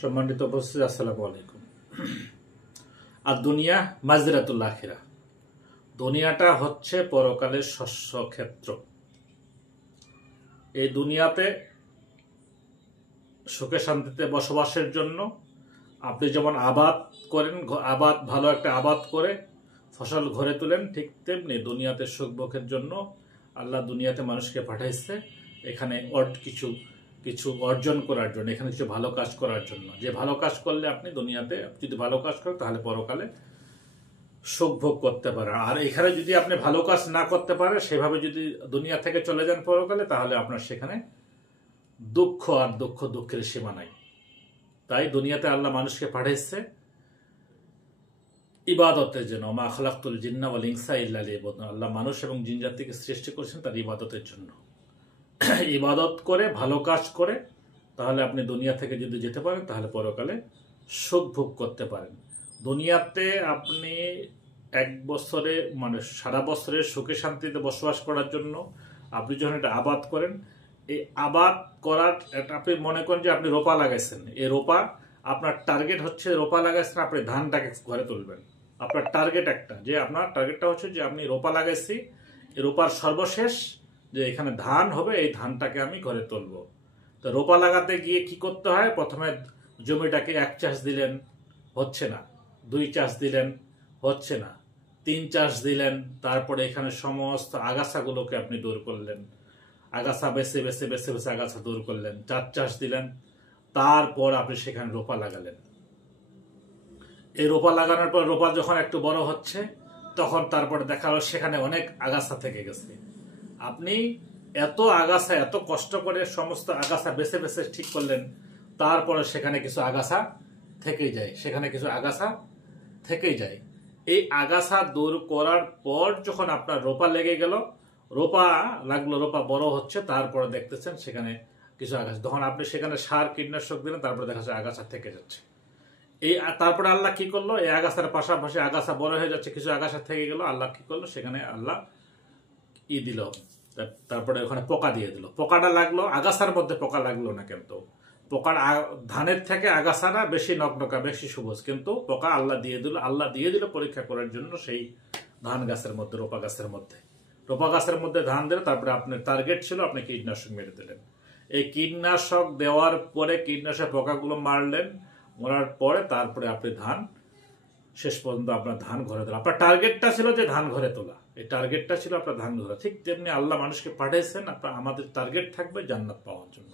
সম্মানিত উপস্থিতি, আসসালামু আলাইকুম। আর দুনিয়া মাজরাতুল আখিরা, দুনিয়াটা হচ্ছে পরকালের শস্য ক্ষেত্র। এই দুনিয়াতে সুখে শান্তিতে বসবাসের জন্য আপনি যেমন আবাদ করেন, ভালো একটা আবাদ করে ফসল ঘরে তুলেন, ঠিক তেমনি দুনিয়াতে সুখ ভোগের জন্য আল্লাহ দুনিয়াতে মানুষকে পাঠাইছে এখানে কিছু অর্জন করার জন্য, এখানে কিছু ভালো কাজ করার জন্য। যে ভালো কাজ করলে আপনি দুনিয়াতে যদি ভালো কাজ করেন তাহলে পরকালে সুখ ভোগ করতে পারেন। আর এখানে যদি আপনি ভালো কাজ না করতে পারেন, সেভাবে যদি দুনিয়া থেকে চলে যান পরকালে, তাহলে আপনার সেখানে দুঃখ আর দুঃখের সীমা নাই। তাই দুনিয়াতে আল্লাহ মানুষকে পাঠাইছে ইবাদতের জন্য। মা খালাকতুল জিন্না ওয়াল ইনসা ইল্লা লিয়াবুদুন। আল্লাহ মানুষ এবং জিন জাতিকে সৃষ্টি করেছেন তার ইবাদতের জন্য। ইবাদত করে ভালো কাজ করে তাহলে আপনি দুনিয়া থেকে যদি যেতে পারেন তাহলে পরকালে সুখ ভোগ করতে পারেন। দুনিয়াতে আপনি এক বছরে সারা বছরে সুখে শান্তিতে বসবাস করার জন্য আপনি যখন এটা আবাদ করেন, এই আবাদ করার আপনি মনে করেন যে আপনি রোপা লাগাইছেন, এই রোপা আপনার টার্গেট হচ্ছে রোপা লাগাইছেন, আপনি ধানটাকে ঘরে তুলবেন। আপনার টার্গেট একটা, যে আপনার টার্গেটটা হচ্ছে যে আপনি রোপা লাগাইছি, এই রোপার সর্বশেষ যে এখানে ধান হবে, এই ধানটাকে আমি ঘরে তুলব। তো রোপা লাগাতে গিয়ে কি করতে হয়? প্রথমে জমিটাকে 1 চাষ দিলেন, হচ্ছে না। 2 চাষ দিলেন, হচ্ছে না। 3 চাষ দিলেন, তারপরে এখানে সমস্ত আগাছাগুলোকে আপনি দূর করলেন, আগাছা বেছে আগাছা দূর করলেন। 4 চাষ দিলেন, তারপর আপনি সেখানে রোপা লাগালেন। এই রোপা লাগানোর পর রোপা যখন একটু বড় হচ্ছে, তখন তারপরে দেখা গেল সেখানে অনেক আগাছা থেকে গেছে। আপনি এত আগাছা, এত কষ্ট করে সমস্ত আগাছা বেছে ঠিক করলেন, তারপরে সেখানে কিছু আগাছা থেকেই যায়, এই আগাছা দূর করার পর যখন আপনার রোপা লেগে গেল, রোপা বড় হচ্ছে, তারপরে দেখতেছেন সেখানে কিছু আগাছা। তখন আপনি সেখানে সার কীটনাশক দিলেন, তারপরে দেখা যাচ্ছে আগাছা থেকে যাচ্ছে। তারপরে আল্লাহ কি করলো? এই আগাছার পাশাপাশি আগাছা বড় হয়ে যাচ্ছে, কিছু আগাছা থেকে গেল। আল্লাহ কি করলো? সেখানে আল্লাহ দিল, তারপরে ওখানে পোকা দিয়ে দিল। পোকাটা লাগলো, আগাছার মধ্যে পোকা লাগলো না, কিন্তু পোকার ধানের থেকে আগাছাটা বেশি নকনকা, বেশি সবুজ, কিন্তু পোকা আল্লাহ দিয়ে দিল পরীক্ষা করার জন্য সেই ধান গাছের মধ্যে, রোপা গাছের মধ্যে ধান দিলে। তারপরে আপনার টার্গেট ছিল আপনি কীটনাশক মেরে দিলেন। এই কীটনাশক দেওয়ার পরে, কীটনাশক পোকাগুলো মরার পরে তারপরে আপনি ধান শেষ পর্যন্ত আপনার ধান ঘরে তোলা। আপনার টার্গেটটা ছিল যে ধান ঘরে তোলা, এই টার্গেটটা ছিল আপনার ধান ঘরে। ঠিক তেমনি আল্লাহ মানুষকে পাঠিয়েছেন, আমাদের টার্গেট থাকবে জান্নাত পাওয়ার জন্য।